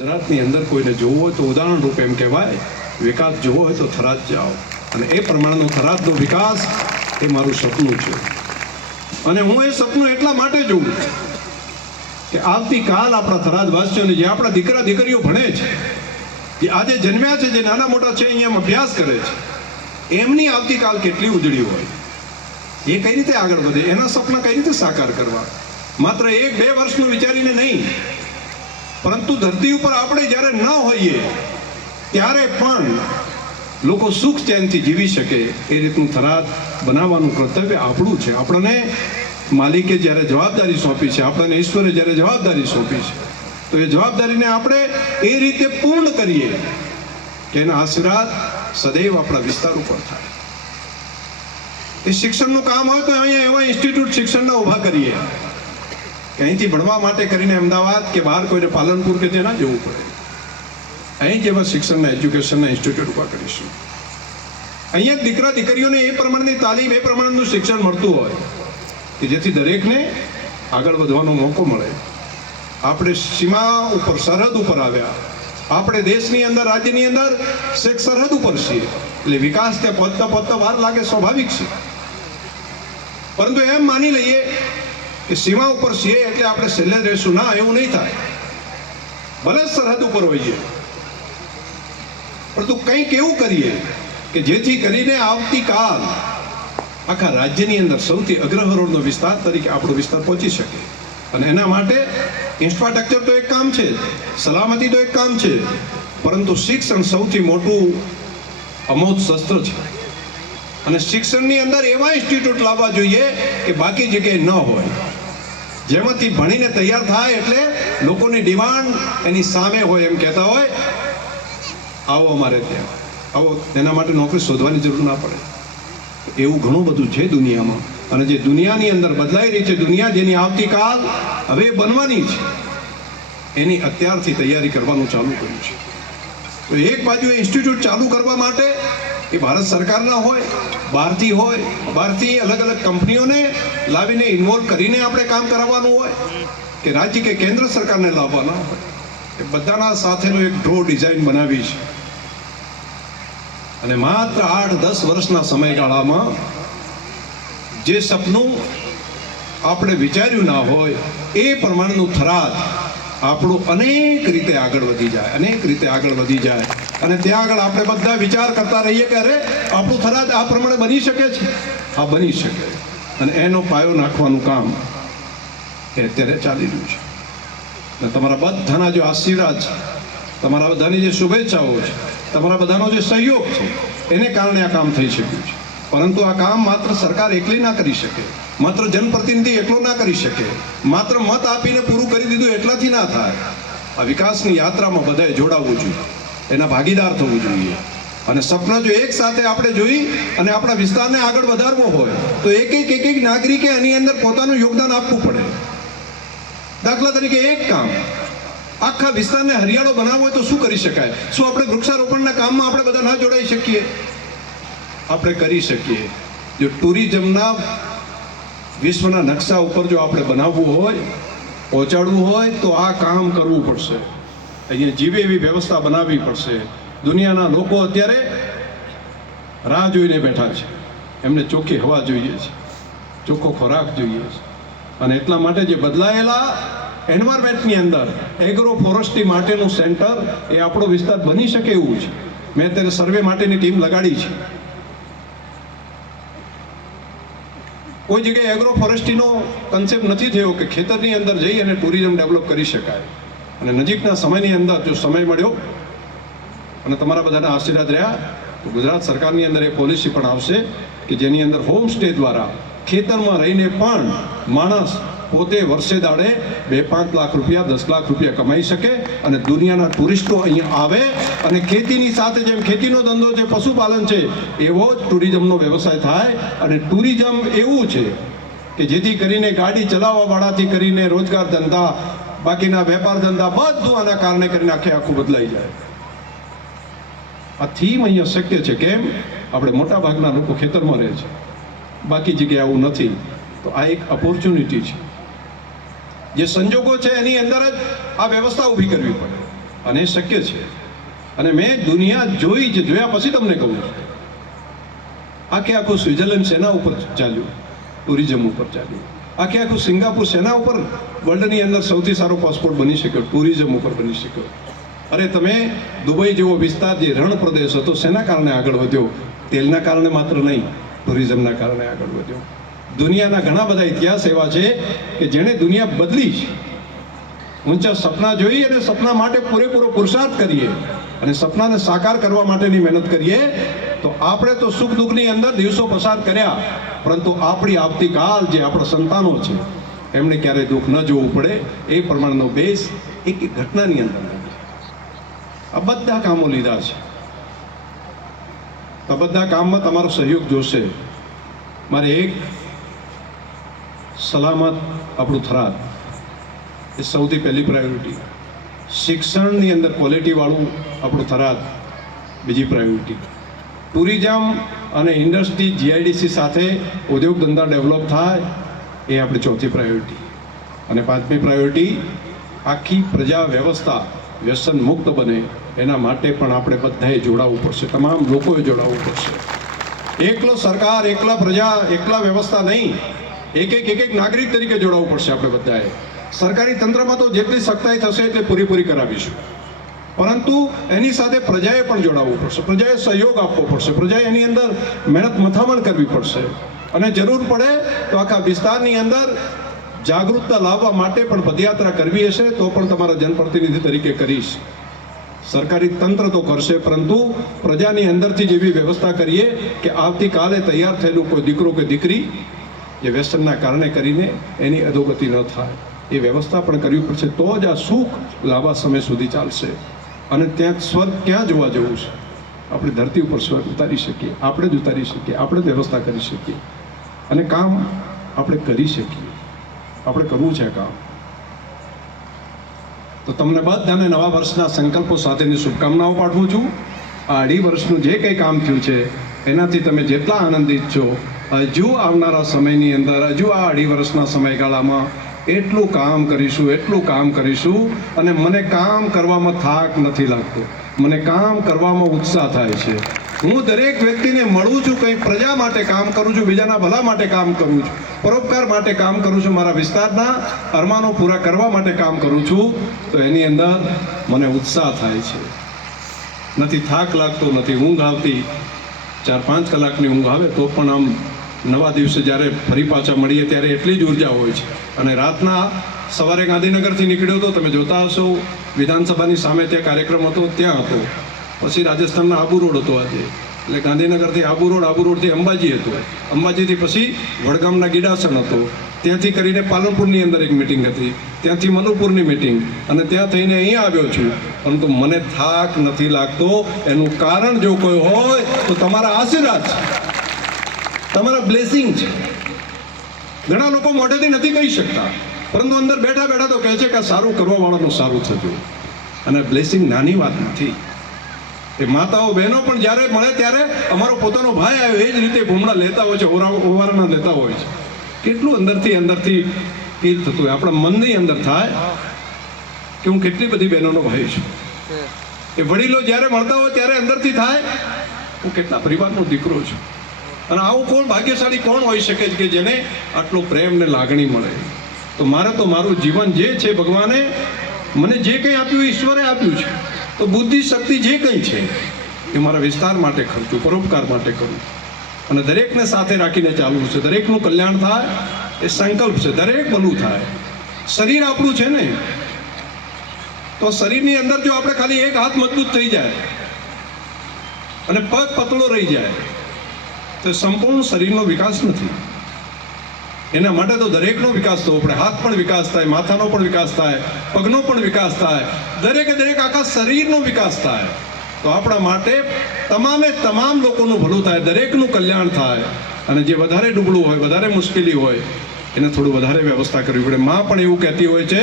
ગુજરાતની અંદર કોઈને જોવું હોય તો ઉદાહરણ રૂપે એમ કહેવાય, વિકાસ જોવો હોય તો થરાદ જાઓ. અને એ પ્રમાણેનો થરાદનો વિકાસ એ મારું સપનું છે. અને હું એ સપનું એટલા માટે જોઉં કે આવતીકાલ આપણા થરાદવાસીઓને જે આપણા દીકરા દીકરીઓ ભણે છે, જે આજે જન્મ્યા છે, જે નાના મોટા છે, અહીંયા અભ્યાસ કરે છે, એમની આવતીકાલ કેટલી ઉજળી હોય. એ કઈ રીતે આગળ વધે? એના સપના કઈ રીતે સાકાર કરવા? માત્ર એક બે વર્ષનું વિચારીને નહીં. પરંતુ ધરતી ઉપર આપણે જ્યારે ન હોઈએ, ત્યારે પણ લોકો સુખ ચેનથી જીવી શકે. એ રીતનું થરાદ બનાવવાનું કર્તવ્ય આપણું છે. આપણને માલિકે જ્યારે જવાબદારી સોંપી છે, આપણને ઈશ્વરે જ્યારે જવાબદારી સોંપી છે, તો એ જવાબદારીને આપણે એ રીતે પૂર્ણ કરીએ કે એના આશીર્વાદ સદૈવ આપણા વિસ્તાર ઉપર થાય. એ શિક્ષણનું કામ હોય તો અહીંયા એવા ઇન્સ્ટિટ્યૂટ શિક્ષણના ઊભા કરીએ. કે અહીંથી ભણવા માટે કરીને અમદાવાદ કે બહાર કોઈને પાલનપુર કે ત્યાં ના જવું પડે. અહીં જેવા શિક્ષણના, એજ્યુકેશનના ઇન્સ્ટિટ્યૂટ ઊભા કરીશું. અહીંયા દીકરા, દીકરીઓને એ પ્રમાણની તાલીમ, એ પ્રમાણનું શિક્ષણ મળતું હોય, કે જેથી દરેકને આગળ વધવાનો મોકો મળે. આપણે સીમા ઉપર, સરહદ ઉપર આવ્યા. આપણે દેશની અંદર, રાજ્યની અંદર શેખ સરહદ ઉપર છીએ. એટલે વિકાસ તે પહોંચતા પહોંચતા વાર લાગે, સ્વાભાવિક છે. પરંતુ એમ માની લઈએ કે સીમા ઉપર છીએ એટલે આપણે છેલ્લે રહેશું. ના, એવું નહીં થાય. ભલે સરહદ ઉપર હોઈએ. પરંતુ કંઈક એવું કરીએ કે જેથી કરીને આવતીકાલ આખા રાજ્યની અંદર સૌથી અગ્રહરોળનો વિસ્તાર તરીકે આપણો વિસ્તાર પહોંચી શકે. અને એના માટે ઇન્ફ્રાસ્ટ્રક્ચર તો એક કામ છે, સલામતી તો એક કામ છે, પરંતુ શિક્ષણ સૌથી મોટું અમોધ શસ્ત્ર છે. અને શિક્ષણની અંદર એવા ઇન્સ્ટિટ્યૂટ લાવવા જોઈએ કે બાકી જગ્યાએ ન હોય. જેમાંથી ભણીને તૈયાર થાય એટલે લોકોની ડિમાન્ડ એની સામે હોય એમ કહેતા હોય, આવો અમારે ત્યાં. આવો, તેના માટે નોકરી શોધવાની જરૂર ના પડે. એવું ઘણું બધું છે દુનિયામાં. અને જે દુનિયાની અંદર બદલાઈ રહી છે, દુનિયા જેની આવતીકાલ હવે બનવાની છે, એની અત્યારથી તૈયારી કરવાનું ચાલુ કર્યું છે. તો એક બાજુ ઇન્સ્ટિટ્યૂટ ચાલુ કરવા માટે એ ભારત સરકારના હોય, બહારથી હોય, બહારથી અલગ અલગ કંપનીઓને લાવીને ઇન્વોલ્વ કરીને આપણે કામ કરાવવાનું હોય કે રાજ્ય કે કેન્દ્ર સરકારને લાવવાના હોય, એ બધાના સાથેનો એક ડ્રો ડિઝાઇન બનાવી છે. અને માત્ર આઠ દસ વર્ષના સમયગાળામાં જે સપનું આપણે વિચાર્યું ના હોય, એ પ્રમાણનું થરાદ આપણું અનેક રીતે આગળ વધી જાય, અનેક રીતે આગળ વધી જાય. અને ત્યાં આગળ આપણે બધા વિચાર કરતા રહીએ કે અરે, આપણું થરાદ આ પ્રમાણે બની શકે છે? આ બની શકે. અને એનો પાયો નાખવાનું કામ એ અત્યારે ચાલી રહ્યું છે. અને તમારા બધાના જે આશીર્વાદ છે, તમારા બધાની જે શુભેચ્છાઓ છે, તમારા બધાનો જે સહયોગ છે, એને કારણે આ કામ થઈ શક્યું છે. પરંતુ આ કામ માત્ર સરકાર એકલી ના કરી શકે, માત્ર જનપ્રતિનિધિ એકલો ના કરી શકે, માત્ર મત આપીને પૂરું કરી દીધું એટલાથી ના થાય. આ વિકાસની યાત્રામાં બધાએ જોડાવવું જોઈએ, એના ભાગીદાર થવું જોઈએ. અને સપના જો એક સાથે આપણે જોઈ અને આપણા વિસ્તારને આગળ વધારવો હોય, તો એક એક એક એક નાગરિકે એની અંદર પોતાનું યોગદાન આપવું પડે. દાખલા તરીકે એક કામ, આખા વિસ્તારને હરિયાળો બનાવવો હોય તો શું કરી શકાય? શું આપણે વૃક્ષારોપણના કામમાં આપણે બધા ના જોડાઈ શકીએ? આપણે કરી શકીએ. જો ટુરિઝમના વિશ્વના નકશા ઉપર જો આપણે બનાવવું હોય, પહોંચાડવું હોય, તો આ કામ કરવું પડશે. અહીંયા જીવે એવી વ્યવસ્થા બનાવવી પડશે. દુનિયાના લોકો અત્યારે રાહ જોઈને બેઠા છે. એમને ચોખ્ખી હવા જોઈએ છે. ચોખ્ખો ખોરાક જોઈએ છે. અને એટલા માટે જે બદલાયેલા એન્વાયરમેન્ટની અંદર એગ્રો ફોરેસ્ટ્રી માટેનું સેન્ટર એ આપણો વિસ્તાર બની શકે એવું છે. મેં અત્યારે સર્વે માટેની ટીમ લગાડી છે. કોઈ જગ્યાએ એગ્રો ફોરેસ્ટ્રીનો કન્સેપ્ટ નથી થયો કે ખેતરની અંદર જઈ અને ટુરિઝમ ડેવલપ કરી શકાય. અને નજીકના સમયની અંદર જો સમય મળ્યો અને તમારા બધાના આશીર્વાદ રહ્યા. ગુજરાત સરકારની અંદર એ પોલિસી પણ આવશે કે જેની અંદર હોમ સ્ટે દ્વારા ખેતરમાં રહીને પણ માણસ પોતે વર્ષે દાડે બે પાંચ લાખ રૂપિયા, દસ લાખ રૂપિયા કમાઈ શકે અને દુનિયાના ટુરિસ્ટો અહીંયા આવે અને ખેતીની સાથે જેમ ખેતીનો ધંધો છે, પશુપાલન છે, એવો જ ટુરિઝમનો વ્યવસાય થાય અને ટુરિઝમ એવું છે કે જેથી કરીને ગાડી ચલાવવાવાળાથી કરીને રોજગાર ધંધા, બાકીના વેપાર ધંધા બધું આના કારણે કરીને આખે આખું બદલાઈ જાય. આ થીમ અહીંયા શક્ય છે. કેમ? આપણે મોટા ભાગના લોકો ખેતરમાં રહે છે. બાકી જગ્યાએ આવું નથી. તો આ એક ઓપોર્ચ્યુનિટી છે. જે સંજોગો છે એની અંદર જ આ વ્યવસ્થા ઊભી કરવી પડે. અને એ શક્ય છે. અને મેં દુનિયા જોઈ છે જોયા પછી તમને કહું છું. આખે આખું સ્વિટરલેન્ડ સેના ઉપર ચાલ્યું. ટુરિઝમ ઉપર ચાલ્યું. આખે આખું સિંગાપુર સેના ઉપર વર્લ્ડની અંદર સૌથી સારો પાસપોર્ટ બની શક્યો. ટુરિઝમ ઉપર બની શક્યો. અરે તમે દુબઈ જેવો વિસ્તાર જે રણ પ્રદેશ હતો, શેના કારણે આગળ વધ્યો? તેલના કારણે માત્ર નહીં ટુરિઝમના કારણે આગળ વધ્યો. દુનિયાના ઘણા બધા ઇતિહાસ એવા છે કે જેણે દુનિયા બદલી છે ઊંચા સપના જોઈ અને સપના માટે પૂરેપૂરો પુરુષાર્થ કરીએ અને સપનાને સાકાર કરવા માટેની મહેનત કરીએ, તો આપણે તો સુખ દુઃખની અંદર દિવસો પસાર કર્યા, પરંતુ આપણી આવતીકાલ જે આપણા સંતાનો છે, એમણે ક્યારેય દુઃખ ન જોવું પડે, એ પ્રમાણનો બેસ એક ઘટનાની અંદર આ બધા કામો લીધા છે. આ બધા કામમાં તમારો સહયોગ જોશે. મારે એક સલામત આપણું થરાદ એ સૌથી પહેલી પ્રાયોરિટી શિક્ષણની અંદર ક્વોલિટીવાળું આપણું થરાદ બીજી પ્રાયોરિટી ટુરિઝમ અને ઇન્ડસ્ટ્રી જીઆઈડીસી સાથે ઉદ્યોગ ધંધા ડેવલપ થાય એ આપણી ચોથી પ્રાયોરિટી અને પાંચમી પ્રાયોરિટી આખી પ્રજા વ્યવસ્થા વ્યસન મુક્ત બને. એના માટે પણ આપણે બધાએ જોડાવવું પડશે. તમામ લોકોએ જોડાવવું પડશે. એકલો સરકાર, એકલા પ્રજા, એકલા વ્યવસ્થા નહીં. એક એક એક એક નાગરિક તરીકે જોડાવવું પડશે આપણે બધાએ. સરકારી તંત્રમાં તો જેટલી સખ્તાઈ થશે એટલે પૂરીપૂરી કરાવીશું. પરંતુ એની સાથે પ્રજાએ પણ જોડાવવું પડશે. પ્રજાએ સહયોગ આપવો પડશે. પ્રજાએ એની અંદર મહેનત મથામણ કરવી પડશે. અને જરૂર પડે તો આખા વિસ્તારની અંદર જાગૃતતા લાવવા માટે પણ પદયાત્રા કરવી હશે, તો પણ તમારા જનપ્રતિનિધિ તરીકે કરીશ. સરકારી તંત્ર તો કરશે, પરંતુ પ્રજાની અંદરથી જ એવી વ્યવસ્થા કરીએ કે આવતીકાલે તૈયાર થયેલું કોઈ દીકરો કે દીકરી જે વ્યસનના કારણે કરીને એની અધોગતિ ન થાય. એ વ્યવસ્થા પણ કરવી પડશે. તો જ આ સુખ લાંબા સમય સુધી ચાલશે. અને ત્યાં સ્વર્ગ ક્યાં જોવા જવું છે? આપણે ધરતી ઉપર સ્વર્ગ ઉતારી શકીએ. આપણે જ ઉતારી શકીએ. આપણે જ વ્યવસ્થા કરી શકીએ. અને કામ આપણે કરી શકીએ. આપણે કરવું છે કામ. તો તમને બધાને નવા વર્ષના સંકલ્પો સાથેની શુભકામનાઓ પાઠવું છું. આ અઢી વર્ષનું જે કંઈ કામ થયું છે, એનાથી તમે જેટલા આનંદિત છો, હજુ આવનારા સમયની અંદર, હજુ આ અઢી વર્ષના સમયગાળામાં એટલું કામ કરીશું, એટલું કામ કરીશું અને મને કામ કરવામાં થાક નથી લાગતો. મને કામ કરવામાં ઉત્સાહ થાય છે. હું દરેક વ્યક્તિને મળું છું, કંઈ પ્રજા માટે કામ કરું છું, બીજાના ભલા માટે કામ કરું છું, પરોપકાર માટે કામ કરું છું, મારા વિસ્તારના અરમાનો પૂરા કરવા માટે કામ કરું છું, તો એની અંદર મને ઉત્સાહ થાય છે. નથી થાક લાગતો, નથી ઊંઘ આવતી. ચાર પાંચ કલાકની ઊંઘ આવે તો પણ આમ નવા દિવસે જ્યારે ફરી પાછા મળીએ ત્યારે એટલી જ ઊર્જા હોય છે. અને રાતના સવારે ગાંધીનગરથી નીકળ્યો હતો તમે જોતા હશો, વિધાનસભાની સામે ત્યાં કાર્યક્રમ હતો, ત્યાં હતો. પછી રાજસ્થાનના આબુ રોડ હતો આજે. એટલે ગાંધીનગરથી આબુ રોડ, આબુ રોડથી અંબાજી હતો. અંબાજીથી પછી વડગામના ગીડાસણ હતો. ત્યાંથી કરીને પાલનપુરની અંદર એક મિટિંગ હતી. ત્યાંથી મલુપુરની મિટિંગ અને ત્યાં થઈને અહીંયા આવ્યો છું. પરંતુ મને થાક નથી લાગતો. એનું કારણ જો કોઈ હોય, તો તમારા આશીર્વાદ છે. તમારા બ્લેસિંગ છે. ઘણા લોકો મોઢેથી નથી કહી શકતા. પરંતુ અંદર બેઠા બેઠા તો કહે છે કે સારું કરવા વાળાનું સારું થતું. અને બ્લેસિંગ નાની વાત નથી. એ માતાઓ બહેનો પણ જ્યારે મળે ત્યારે અમારો પોતાનો ભાઈ આવ્યો એ જ રીતે ભૂમણા લેતા હોય છે, ઓરા ઓવારણા લેતા હોય છે. કેટલું અંદરથી અંદરથી ફીલ થતું હોય. આપણા મનની અંદર થાય કે હું કેટલી બધી બહેનોનો ભાઈ છું. એ વડીલો જ્યારે મળતા હોય ત્યારે અંદરથી થાય, હું કેટલા પરિવારનો દીકરો છું. અને આવું કોણ ભાગ્યશાળી કોણ હોઈ શકે છે કે જેને આટલો પ્રેમ ને લાગણી મળે? તો મારે તો મારું જીવન જે છે ભગવાને મને જે કંઈ આપ્યું ઈશ્વરે આપ્યું છે. તો બુદ્ધિ શક્તિ જે કંઈ છે, એ મારા વિસ્તાર માટે ખર્ચું, પરોપકાર માટે કરું. અને દરેકને સાથે રાખીને ચાલવું છે. દરેકનું કલ્યાણ થાય, એ સંકલ્પ છે. દરેક ભલું થાય. શરીર આપણું છે ને, તો શરીરની અંદર જો આપણે ખાલી એક હાથ મજબૂત થઈ જાય, અને પગ પતળો રહી જાય, તો સંપૂર્ણ શરીરનો વિકાસ નથી. એના માટે તો દરેકનો વિકાસ થવો પડે. હાથ પણ વિકાસ થાય, માથાનો પણ વિકાસ થાય, પગનો પણ વિકાસ થાય. દરેકે દરેક આખા શરીરનો વિકાસ થાય. તો આપણા માટે તમામે તમામ લોકોનું ભલું થાય, દરેકનું કલ્યાણ થાય. અને જે વધારે ડૂબળું હોય, વધારે મુશ્કેલી હોય, એને થોડું વધારે વ્યવસ્થા કરવી પડે. માં પણ એવું કહેતી હોય છે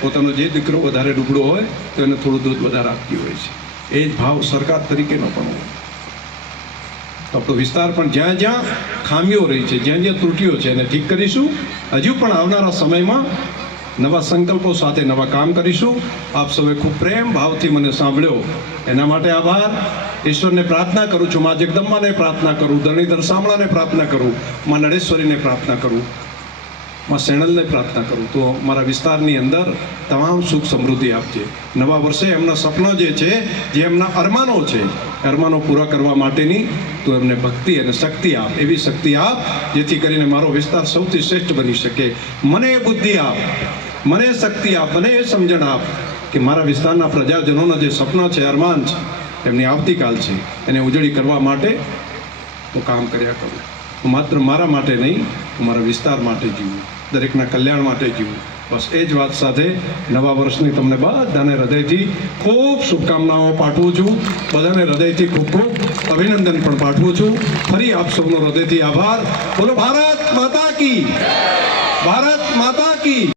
પોતાનો જે દીકરો વધારે ડૂબળો હોય, તો એને થોડું દૂધ વધારે આપતી હોય છે. એ જ ભાવ સરકાર તરીકેનો પણ હોય. આપણો વિસ્તાર પણ જ્યાં જ્યાં ખામીઓ રહી છે, જ્યાં જ્યાં ત્રુટીઓ છે, એને ઠીક કરીશું. હજુ પણ આવનારા સમયમાં નવા સંકલ્પો સાથે નવા કામ કરીશું. આપ સૌએ ખૂબ પ્રેમ, ભાવથી મને સાંભળ્યો. એના માટે આભાર. ઈશ્વરને પ્રાર્થના કરું છું, મા જગદંબાને પ્રાર્થના કરું, ધરણીધર સામળાને પ્રાર્થના કરું, મા નડેશ્વરીને પ્રાર્થના કરું. માં સેણલને પ્રાર્થના કરું. તો મારા વિસ્તારની અંદર તમામ સુખ સમૃદ્ધિ આપજે. નવા વર્ષે એમના સપનો જે છે, જે એમના અરમાનો છે અરમાનો પૂરા કરવા માટેની તો એમને ભક્તિ અને શક્તિ આપ. એવી શક્તિ આપ, જેથી કરીને મારો વિસ્તાર સૌથી શ્રેષ્ઠ બની શકે. મને એ બુદ્ધિ આપ, મને શક્તિ આપ, મને એ સમજણ આપ કે મારા વિસ્તારના પ્રજાજનોના જે સપના છે, અરમાન છે, એમની આવતીકાલ છે. એને ઉજળી કરવા માટે હું કામ કર્યા કરું. હું માત્ર મારા માટે નહીં, હું મારા વિસ્તાર માટે જીવું. દરેકના કલ્યાણ માટે જીવું બસ એ જ વાત સાથે નવા વર્ષની તમને બધાને હૃદયથી ખૂબ શુભકામનાઓ પાઠવું છું. બધાને હૃદયથી ખૂબ ખૂબ અભિનંદન પણ પાઠવું છું. ફરી આપ સૌનો હૃદયથી આભાર. બોલો, ભારત માતા કી. ભારત માતા કી.